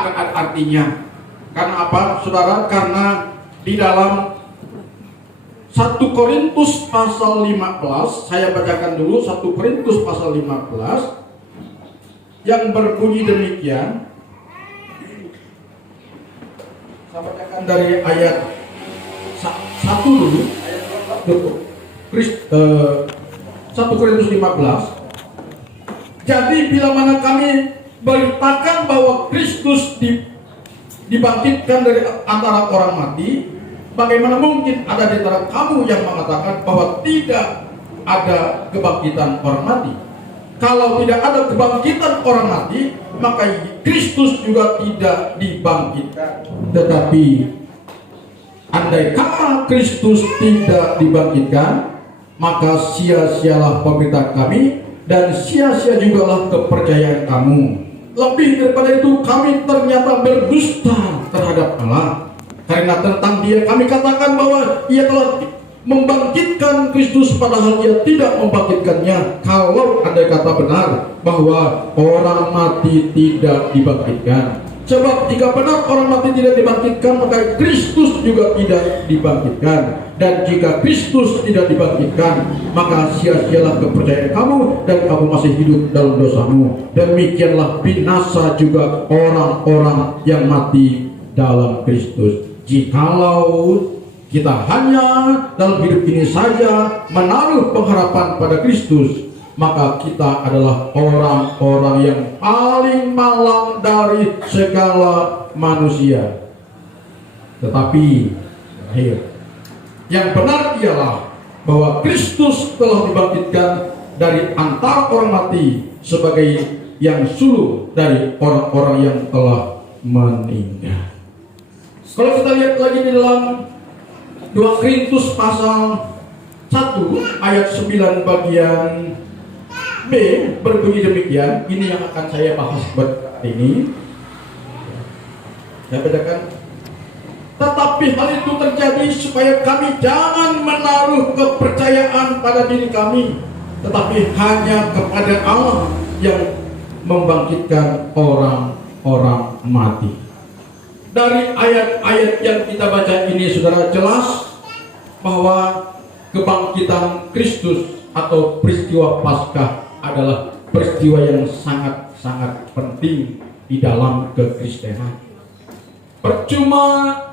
akan ada artinya. Karena apa, saudara? Karena di dalam 1 Korintus pasal 15, saya bacakan dulu 1 Korintus pasal 15 yang berbunyi demikian. Saya bacakan dari ayat 1 dulu, ayat 1 Korintus 15. Jadi bila mana kami beritakan bahwa Kristus dibangkitkan dari antara orang mati, bagaimana mungkin ada di antara kamu yang mengatakan bahwa tidak ada kebangkitan orang mati? Kalau tidak ada kebangkitan orang mati, maka Kristus juga tidak dibangkitkan. Tetapi andai kata Kristus tidak dibangkitkan, maka sia-sialah pemberitaan kami dan sia-sia jugalah kepercayaan kamu. Lebih daripada itu, kami ternyata berdusta terhadap Allah. Karena tentang Dia kami katakan bahwa Ia telah membangkitkan Kristus, padahal Ia tidak membangkitkannya. Kalau andai kata benar bahwa orang mati tidak dibangkitkan. Sebab jika benar orang mati tidak dibangkitkan, maka Kristus juga tidak dibangkitkan. Dan jika Kristus tidak dibangkitkan, maka sia-sialah kepercayaan kamu dan kamu masih hidup dalam dosamu. Demikianlah binasa juga orang-orang yang mati dalam Kristus. Jikalau kita hanya dalam hidup ini saja menaruh pengharapan pada Kristus, maka kita adalah orang-orang yang paling malang dari segala manusia. Tetapi yang benar ialah bahwa Kristus telah dibangkitkan dari antara orang mati sebagai yang sulung dari orang-orang yang telah meninggal. Kalau kita lihat lagi di dalam 2 Korintus pasal 1 ayat 9 bagian B berbunyi demikian. Ini yang akan saya bahas buat ini. Saya bacakan. Tetapi hal itu terjadi supaya kami jangan menaruh kepercayaan pada diri kami, tetapi hanya kepada Allah yang membangkitkan orang-orang mati. Dari ayat-ayat yang kita baca ini, saudara, jelas bahwa kebangkitan Kristus atau peristiwa Paskah adalah peristiwa yang sangat-sangat penting di dalam kekristenan. Percuma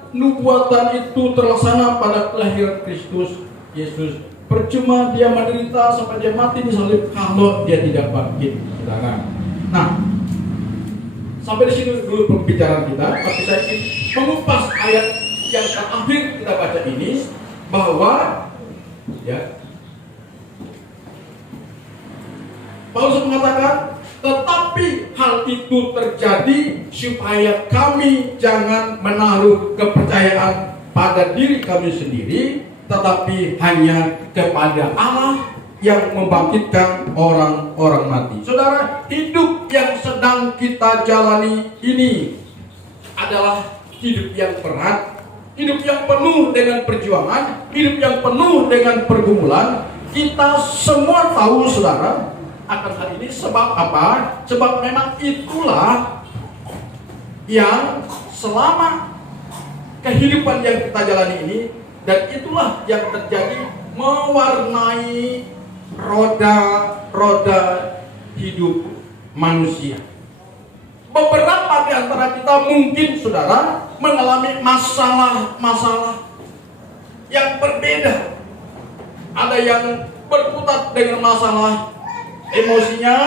nubuatan itu terlaksana pada kelahiran Kristus Yesus. Percuma dia menderita sampai dia mati di salib kalau dia tidak bangkit, saudara. Nah, sampai di sini dulu pembicaraan kita. Tapi saya ingin mengupas ayat yang terakhir kita baca ini, bahwa Paulus mengatakan, tetapi hal itu terjadi supaya kami jangan menaruh kepercayaan pada diri kami sendiri, tetapi hanya kepada Allah yang membangkitkan orang-orang mati. Saudara, hidup yang sedang kita jalani ini adalah hidup yang berat, hidup yang penuh dengan perjuangan, hidup yang penuh dengan pergumulan. Kita semua tahu, saudara, akan hal ini. Sebab apa? Sebab memang itulah yang selama kehidupan yang kita jalani ini, dan itulah yang terjadi mewarnai roda hidup manusia. Beberapa di antara kita mungkin, saudara, mengalami masalah-masalah yang berbeda. Ada yang berkutat dengan masalah emosinya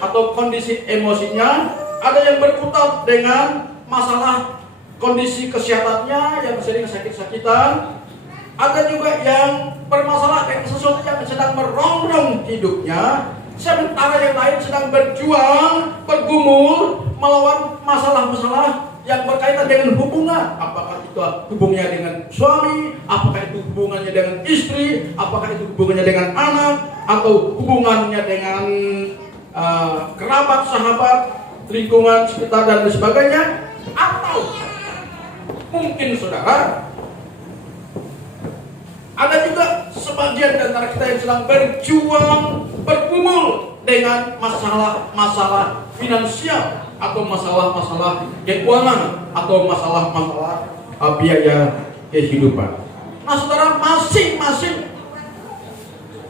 atau kondisi emosinya, ada yang berkutat dengan masalah kondisi kesehatannya yang sering sakit-sakitan, ada juga yang bermasalah dengan sesuatu yang sedang merongrong hidupnya, sementara yang lain sedang berjuang, bergumul melawan masalah-masalah yang berkaitan dengan hubungan. Apakah itu hubungannya dengan suami, apakah itu hubungannya dengan istri, apakah itu hubungannya dengan anak, atau hubungannya dengan kerabat, sahabat, lingkungan sekitar dan sebagainya. Atau mungkin, saudara, ada juga sebagian dari antara kita yang sedang berjuang, bergumul dengan masalah-masalah finansial, atau masalah-masalah keuangan atau masalah-masalah biaya kehidupan. Nah saudara,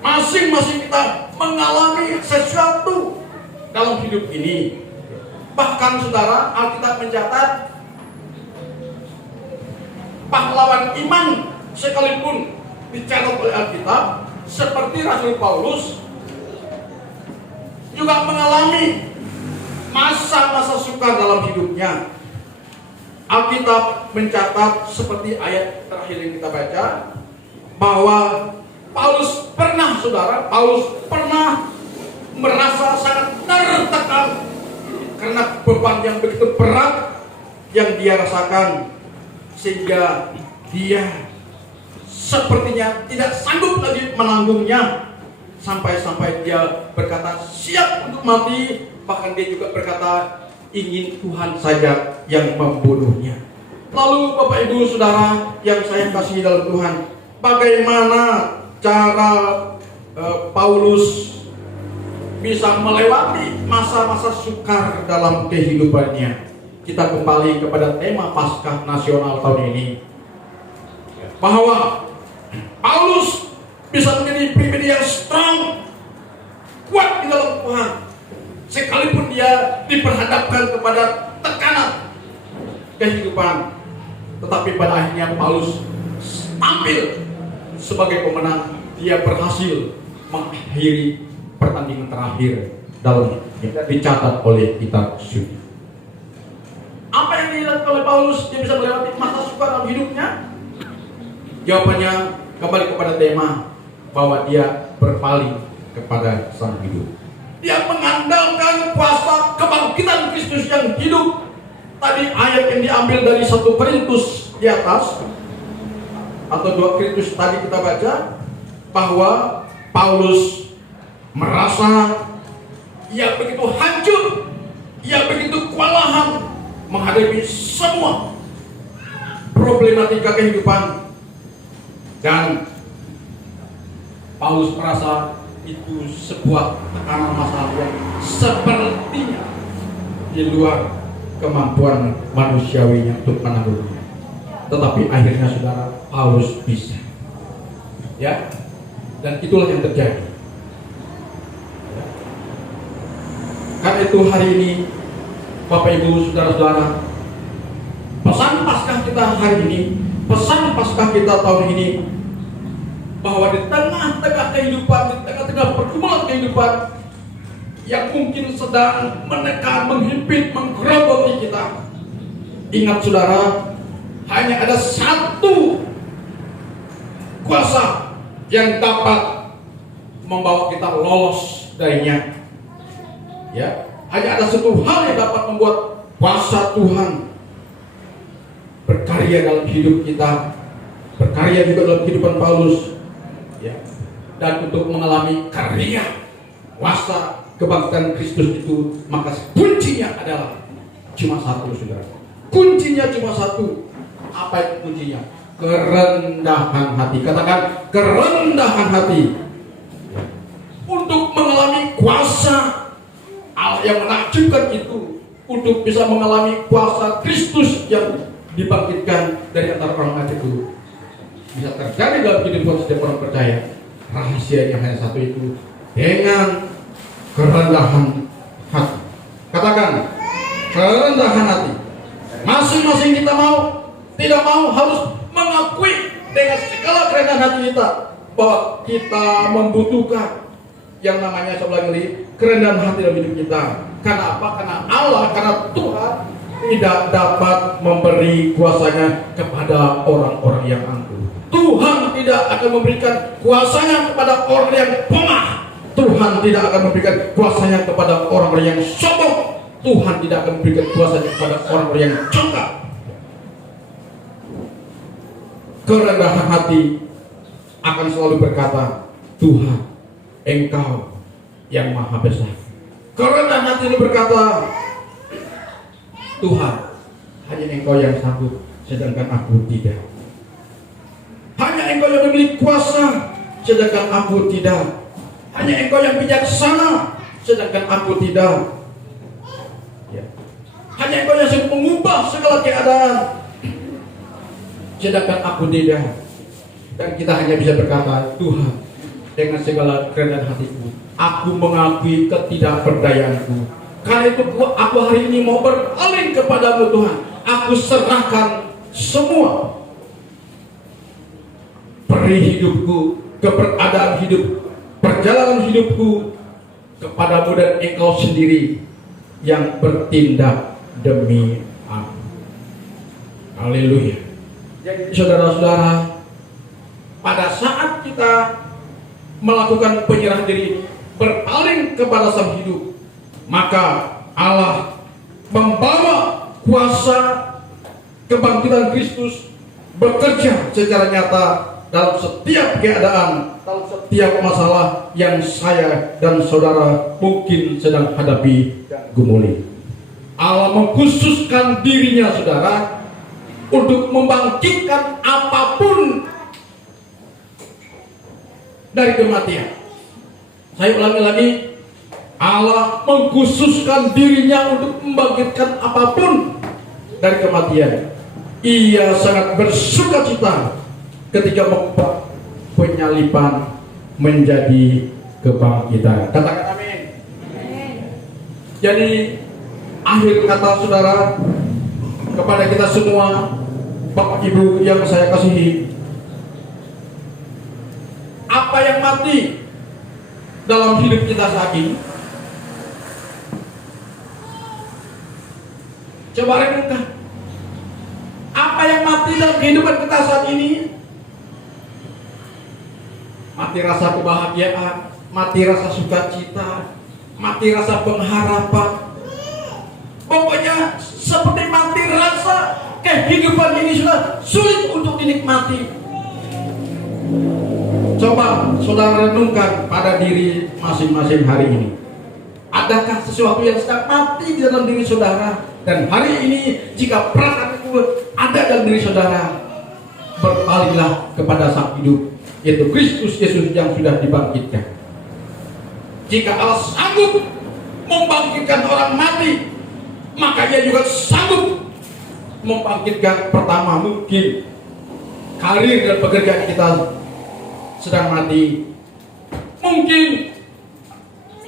masing-masing kita mengalami sesuatu dalam hidup ini. Bahkan saudara, Alkitab mencatat pahlawan iman sekalipun dicatat oleh Alkitab seperti Rasul Paulus juga mengalami masa-masa sukar dalam hidupnya. Alkitab mencatat seperti ayat terakhir yang kita baca bahwa Paulus pernah merasa sangat tertekan karena beban yang begitu berat yang dia rasakan, sehingga dia sepertinya tidak sanggup lagi menanggungnya, sampai dia berkata siap untuk mati. Bahkan dia juga berkata ingin Tuhan saja yang membunuhnya. Lalu Bapak Ibu Saudara yang saya kasihi dalam Tuhan, bagaimana cara Paulus bisa melewati masa-masa sukar dalam kehidupannya? Kita kembali kepada tema Paskah Nasional tahun ini, bahwa Paulus bisa menjadi pribadi yang strong, kuat di dalam Tuhan, sekalipun dia diperhadapkan kepada tekanan kehidupan. Tetapi pada akhirnya Paulus tampil sebagai pemenang. Dia berhasil mengakhiri pertandingan terakhir dalam yang dicatat oleh kitab suci. Apa yang dilakukan oleh Paulus? Dia bisa melewati masa sukar dalam hidupnya. Jawabannya kembali kepada tema bahwa dia berpaling kepada Sang Hidup. Dia mengandalkan kuasa kebangkitan Kristus yang hidup. Tadi ayat yang diambil dari 1 Korintus di atas atau 2 Korintus tadi kita baca bahwa Paulus merasa ia begitu hancur, ia begitu kewalahan menghadapi semua problematika kehidupan, dan Paulus merasa itu sebuah tekanan masalah yang sepertinya di luar kemampuan manusiawinya untuk menanggungnya. Tetapi akhirnya saudara, Paulus bisa, ya, dan itulah yang terjadi. Karena itu hari ini Bapak Ibu Saudara-saudara, pesan Paskah kita hari ini, pesan Paskah kita tahun ini, bahwa di tengah-tengah kehidupan, di tengah-tengah pergumulan kehidupan yang mungkin sedang menekan, menghimpit, menggerogoti kita, ingat saudara, hanya ada satu kuasa yang dapat membawa kita lolos darinya. Ya, hanya ada satu hal yang dapat membuat kuasa Tuhan berkarya dalam hidup kita, berkarya juga dalam kehidupan Paulus, ya. Dan untuk mengalami karya kuasa kebangkitan Kristus itu, maka kuncinya adalah cuma satu, saudara. Kuncinya cuma satu. Apa itu kuncinya? Kerendahan hati. Katakan kerendahan hati. Untuk mengalami kuasa Allah yang menakjubkan itu, untuk bisa mengalami kuasa Kristus yang dibangkitkan dari antara orang mati itu, bisa terjadi dalam kehidupan setiap orang percaya. Rahasianya hanya satu itu, dengan kerendahan hati. Katakan kerendahan hati. Masing-masing kita mau, tidak mau, harus mengakui dengan segala kerendahan hati kita bahwa kita membutuhkan yang namanya, saya ulangi lagi, kerendahan hati dalam hidup kita. Karena apa? Karena Allah, karena Tuhan tidak dapat memberi kuasanya kepada orang-orang yang angkuh. Tuhan tidak akan memberikan kuasanya kepada orang yang pemah. Tuhan tidak akan memberikan kuasanya kepada orang-orang yang sombong. Tuhan tidak akan memberikan kuasanya kepada orang-orang yang congkak. Kerendahan hati akan selalu berkata, Tuhan, Engkau yang maha besar. Kerendahan hati ini berkata, Tuhan, hanya Engkau yang sanggup, sedangkan aku tidak. Hanya Engkau yang memiliki kuasa, sedangkan aku tidak. Hanya Engkau yang bijaksana, sedangkan aku tidak. Ya. Hanya Engkau yang sanggup mengubah segala keadaan. Sedangkan aku tidak. Dan kita hanya bisa berkata, Tuhan, dengan segala kerendahan hatiku, aku mengakui ketidakberdayaanku. Karena itu aku hari ini mau berpaling kepadamu Tuhan. Aku serahkan semua peri hidupku, keberadaan hidup, perjalanan hidupku kepadamu dan Engkau sendiri yang bertindak demi aku. Haleluya. Jadi saudara-saudara, pada saat kita melakukan penyerahan diri, berpaling kepada Sang Hidup, maka Allah membawa kuasa kebangkitan Kristus bekerja secara nyata dalam setiap keadaan, dalam setiap masalah yang saya dan saudara mungkin sedang hadapi dan gumuli. Allah mengkhususkan dirinya saudara untuk membangkitkan apapun dari kematian. Saya ulangi lagi, Allah mengkhususkan dirinya untuk membangkitkan apapun dari kematian. Ia sangat bersukacita ketika membuat penyaliban menjadi kebangkitan. Katakan amin. Jadi akhir kata saudara kepada kita semua, Bapak Ibu yang saya kasihi, apa yang mati dalam hidup kita saat ini? Coba renungkan. Apa yang mati dalam kehidupan kita saat ini? Mati rasa kebahagiaan, mati rasa sukacita, mati rasa pengharapan. Pokoknya seperti mati rasa kehidupan ini sudah sulit untuk dinikmati. Coba saudara renungkan pada diri masing-masing hari ini. Adakah sesuatu yang sedang mati di dalam diri saudara? Dan hari ini jika perasaan itu ada dalam diri saudara, berpalinglah kepada Sang Hidup, yaitu Kristus Yesus yang sudah dibangkitkan. Jika Allah sanggup membangkitkan orang mati, maka Ia juga sanggup membangkitkan pertama mungkin karir dan pekerjaan kita sedang mati. Mungkin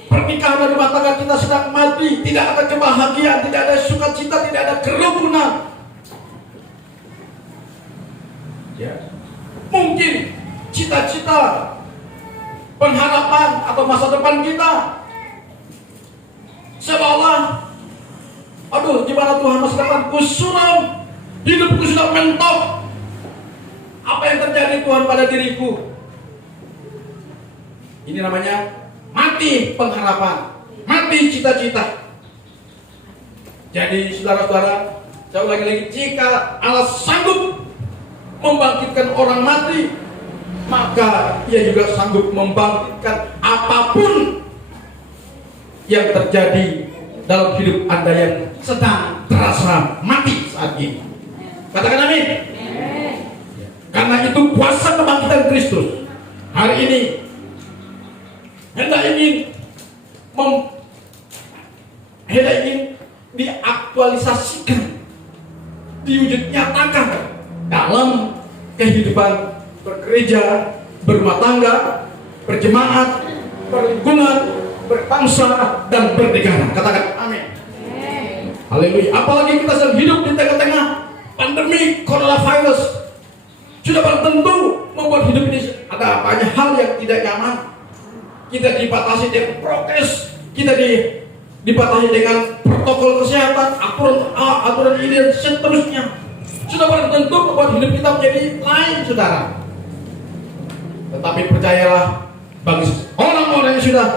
pernikahan dan rumah tangga kita sedang mati, tidak ada kebahagiaan, tidak ada sukacita, tidak ada kerukunan. Ya. Mungkin cita-cita, pengharapan atau masa depan kita seolah, aduh gimana Tuhan masa depanku suram, hidupku sudah mentok. Apa yang terjadi Tuhan pada diriku? Ini namanya mati pengharapan, mati cita-cita. Jadi saudara-saudara, saya ulangi lagi, jika Allah sanggup membangkitkan orang mati, maka Ia juga sanggup membangkitkan apapun yang terjadi dalam hidup Anda yang sedang terasa mati saat ini. Katakan amin. Karena itu kuasa kebangkitan Kristus hari ini hendak ingin diaktualisasikan, diwujud nyatakan dalam kehidupan bergereja, berumah tangga, berjemaat, berlingkungan, berbangsa dan bernegara. Katakan amin. Haleluya. Apalagi kita sedang hidup di tengah-tengah pandemi coronavirus, sudah barang tentu membuat hidup ini ada banyak hal yang tidak nyaman. Kita dibatasi dengan prokes, kita dibatasi dengan protokol kesehatan, aturan ini dan seterusnya. Sudah barang tentu membuat hidup kita menjadi lain, saudara. Tetapi percayalah, bagi orang-orang yang sudah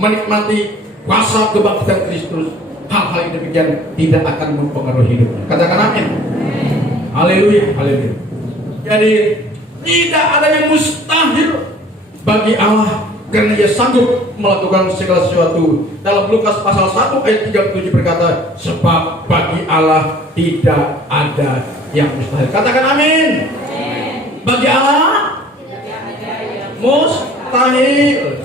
menikmati kuasa kebangkitan Kristus, hal-hal yang demikian tidak akan mempengaruhi hidupnya. Katakan amin. Haleluya, haleluya. Jadi tidak ada yang mustahil bagi Allah, karena Ia sanggup melakukan segala sesuatu. Dalam Lukas pasal 1 ayat 37 berkata, sebab bagi Allah tidak ada yang mustahil. Katakan amin. Bagi Allah mustahil.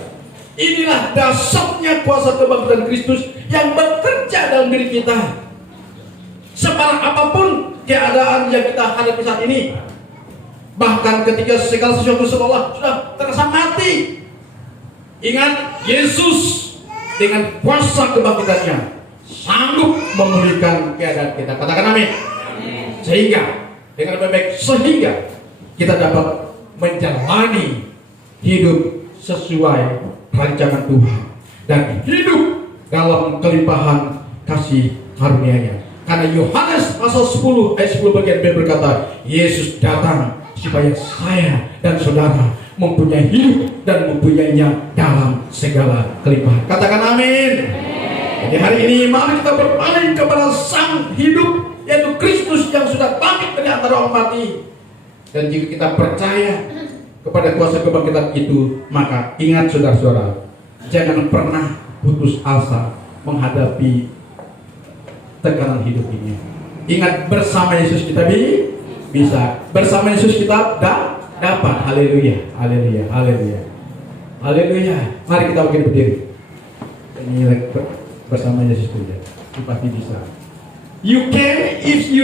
Inilah dasarnya kuasa kebangkitan Kristus yang bekerja dalam diri kita. keadaan yang kita hadapi saat ini. Bahkan ketika segala sesuatu seolah sudah terasa mati, ingat Yesus dengan kuasa kebangkitannya sanggup memulihkan keadaan kita. Katakan amin. Sehingga dengan baik, sehingga kita dapat menjalani hidup sesuai rancangan Tuhan dan hidup dalam kelimpahan kasih karunia-Nya. Karena Yohanes pasal 10 ayat 10 bagian B berkata, Yesus datang supaya saya dan saudara mempunyai hidup dan mempunyainya dalam segala kelimpahan. Katakan amin. Jadi hari ini mari kita berpaling kepada Sang hidup, yaitu Kristus yang sudah bangkit dari antara orang mati. Dan jika kita percaya kepada kuasa kebangkitan itu, maka ingat saudara-saudara, jangan pernah putus asa menghadapi tekanan hidup ini. Ingat, bersama Yesus kita bisa, bersama Yesus kita dapat. Haleluya, haleluya, haleluya, haleluya. Mari kita bangkit berdiri. Ini bersama Yesus saja, pasti bisa. You can if you